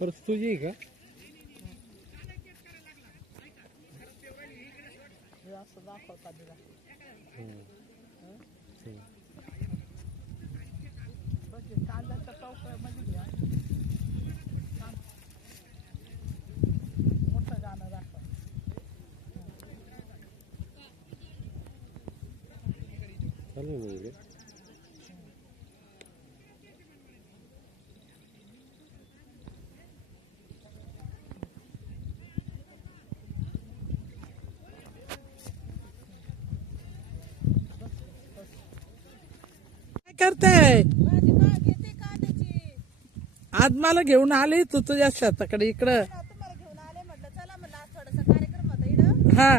परत तुझी आहे का? कांद्याच्या टोकऱ्यामध्ये घ्या मोठं गाणं दाखव. चालू आहे करते आज मला घेऊन आली तू तुझ्या शेताकडे इकडं. हा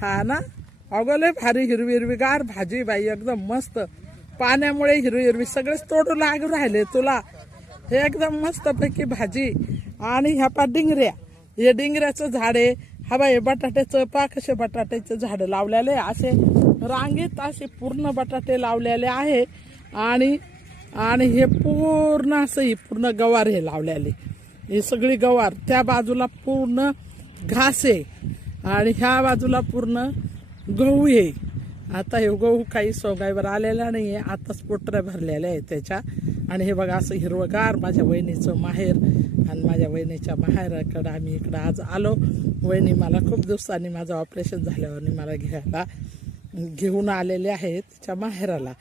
हा ना अगोले भारी हिरवी हिरवी गार भाजी बाई एकदम मस्त. पाण्यामुळे हिरवी हिरवी सगळेच तोडू लागू राहिले तुला. हे एकदम मस्त पैकी भाजी. आणि ह्या पा डिंगऱ्या हे डिंगऱ्याचं झाड आहे. हा बाई बटाट्याचं कसे बटाट्याचं झाड लावलेले असे रांगेत असे पूर्ण बटाटे लावलेले आहे. आणि आणि हे पूर्ण असं ही पूर्ण गवार हे लावलेले. हे सगळी गवार. त्या बाजूला पूर्ण घास आहे आणि ह्या बाजूला पूर्ण गहू आहे. आता हे गहू काही सोगायवर आलेला नाहीये. आताच पोटऱ्या भरलेल्या आहेत त्याच्या. आणि हे बघा असं हिरवगार माझ्या वहिनीचं माहेर. आणि माझ्या वहिनीच्या माहेराकडं आम्ही इकडं आज आलो. वहिनी मला खूप दिवसांनी माझं ऑपरेशन झाल्यावर मला घेऊन आलेले आहेत तिच्या माहेराला.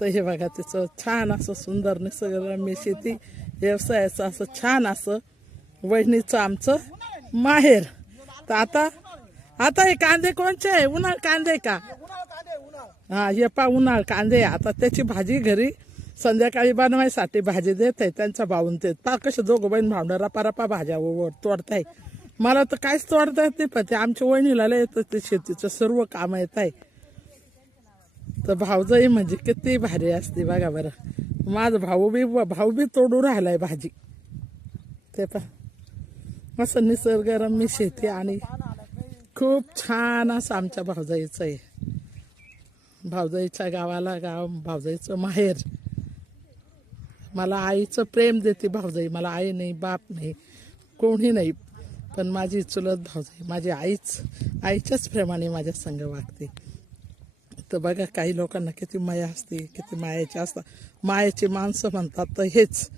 तर हे बघा तिचं छान असं सुंदर निसर्गरम्य शेती व्यवसायाचं असं छान असं वहिनीचं आमचं माहेर. तर आता हे कांदे कोणचे आहे? उन्हाळ कांदे का? हा हे पा उन्हाळ कांदे. आता त्याची भाजी घरी संध्याकाळी बनवायसाठी भाजी देत आहे. त्यांच्या भाऊन ते पा कसे दोघं बहीण भावंडं रपा भाज्या तोडताय. मला तर काहीच तोडता येत नाही पण ते आमच्या वहिनीला येतं ते शेतीचं सर्व काम येत आहे. तर भाऊजाई म्हणजे किती भारी असते बघा बरं. माझा भाऊ बी तोडू राहिलाय भाजी. ते पण असं निसर्गरम्य शेती आणि खूप छान असं आमच्या भाऊजाईचं आहे. भाऊजाईच्या गावाला भाऊजाईचं माहेर. मला आईचं प्रेम देते भाऊजाई. मला आई नाही बाप नाही कोणी नाही पण माझी चुलत भाऊजाई माझी आईच्याच प्रेमाने माझ्या संग वागते. तर बघा काही लोकांना किती माया असते किती मायाची असतात. मायाची माणसं म्हणतात तर हेच.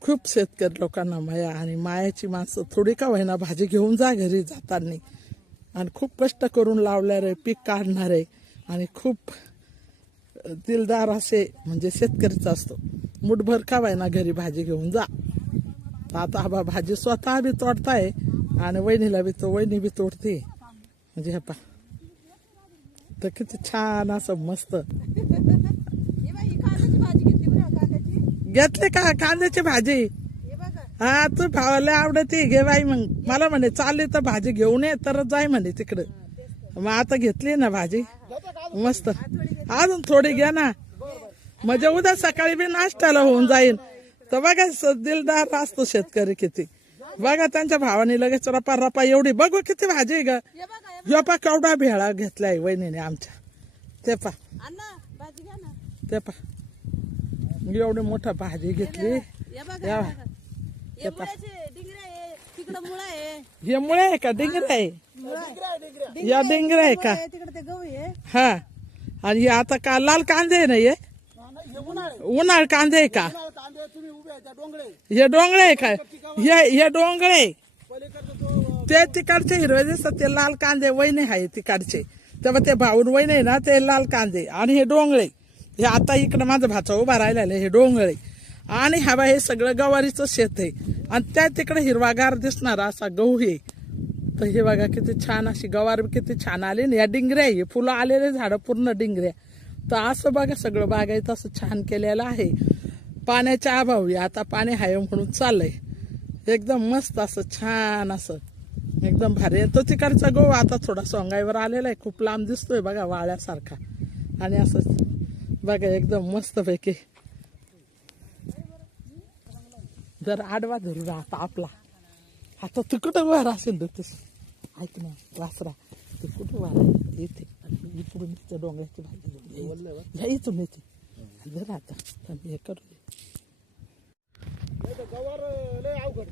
खूप शेतकरी लोकांना माया आणि मायाची माणसं थोडी का होईना भाजी घेऊन जा घरी जाताना. आणि खूप कष्ट करून लावणारे पीक काढणारे आणि खूप दिलदार असे म्हणजे शेतकरीच असतो. मुठभर का होईना घरी भाजी घेऊन जा. आता हा भाजी स्वतः बी तोडताय आणि वहिनीला बी वहिनी बी तोडते. म्हणजे हा पा तर किती छान असं मस्त घेतले का कांद्याची भाजी. हा तू भावाला आवडते घे बाई. मग मला म्हणे चालली तर भाजी घेऊन ये तर जाय म्हणे तिकडं. मग आता घेतली ना भाजी मस्त. अजून थोडी घ्या ना म्हणजे उद्या सकाळी बी नाश्त्याला होऊन जाईल. तर बघा दिलदार असतो शेतकरी किती. बघा त्यांच्या भावाने लगेच रपा एवढी बघू किती भाजी ग. पा केवढा भेळा घेतलाय वहिनीने आमच्या. ते पा एवढी मोठा भाजी घेतली. हे मुळे आहे का डिंगरे आहे? या डिंगरे आहे का? हा आणि हे आता का लाल कांदे नाहीये? उन्हाळ कांदे आहे का? हे डोंगळे आहे का? हे डोंगळे ते तिकडचे हिरवे दिसतात ते लाल कांदे वहिने आहे तिकडचे. तेव्हा ते भाऊन वहिने आहे ना ते लाल कांदे. आणि हे डोंगळे हे आता इकडं माझा भाचा उभा राहिलेला हे डोंगळे. आणि हवा हे सगळं गवारीचं शेत आहे. आणि त्या तिकडे हिरवागार दिसणारा असा गहू आहे. तर हे बघा किती छान अशी गवार किती छान आली ना. या डिंगऱ्या आहे फुलं आलेले झाडं पूर्ण डिंगऱ्या. तर असं बघा सगळं बागायत असं छान केलेलं आहे. पाण्याच्या अभावी आता पाणी आहे म्हणून चाललंय. एकदम मस्त असं छान असं एकदम भारी. तो तिकडचा गहू आता थोडा सोंगाईवर आलेला आहे. खूप लांब दिसतोय बघा वाळ्यासारखा. आणि असंच बघा एकदम मस्त पैकी जर आडवा धरू आता आपला आता तू कुठं वारा असेल तर ऐक ना वासरा तू कुठं वारा आहे इथे आणि इकडून इथं डोंगराची भाजी घ्या इथून येते जर आता थांब, हे करू दे. गवार लय अवघड.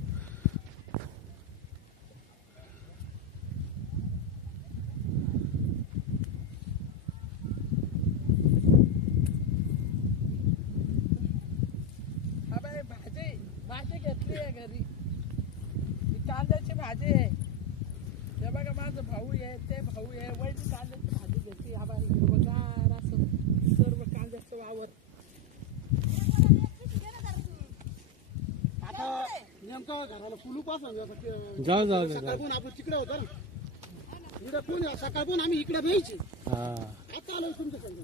हा बाई भाजी भाजी घेतली आहे घरी ही कांद्याची भाजी आहे ते बघा माझं भाऊ आहे ते भाऊ आहे वैदी कांद्याची भाजी घेतली हा बाई हिरवंगार असं सर्व कांद्याचं वावर आता नेमका घराला कुलूप असं जाऊ जाऊ सकाळ पण आपण तिकडे होतो ना इकडे कोण सकाळ पण आम्ही इकडे द्यायची हा आता आलो तुमच्या संघ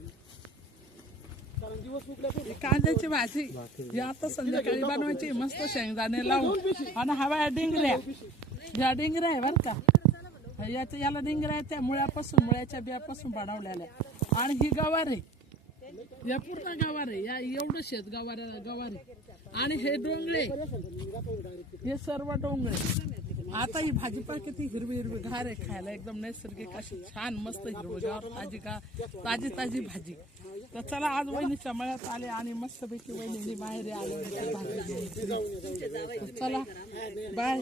कारण दिवस उठल्या ही कांद्याची भाजी ही आता संध्याकाळी बनवायची मस्त शेंगदाणे लावून आणि हवा डिंगऱ्या ह्या डिंगऱ्या आहे बरं का याला डिंगऱ्या आहे त्या मुळ्याच्या बियापासून बनवलेल्या आणि ही गवार आहे या पूर्ण गवार आहे या एवढं शेत गवार आहे आणि हे डोंगळे हे सर्व डोंगळे आता ही भाजीपाला किती हिरवी हिरवी घार आहे खायला एकदम नैसर्गिक अशी छान मस्त हिरवगार ताजी भाजी तर चला आज वहिनीच्या मळ्यात आले आणि मस्तपैकी वहिनी बाहेर आले भाजी चला बाय.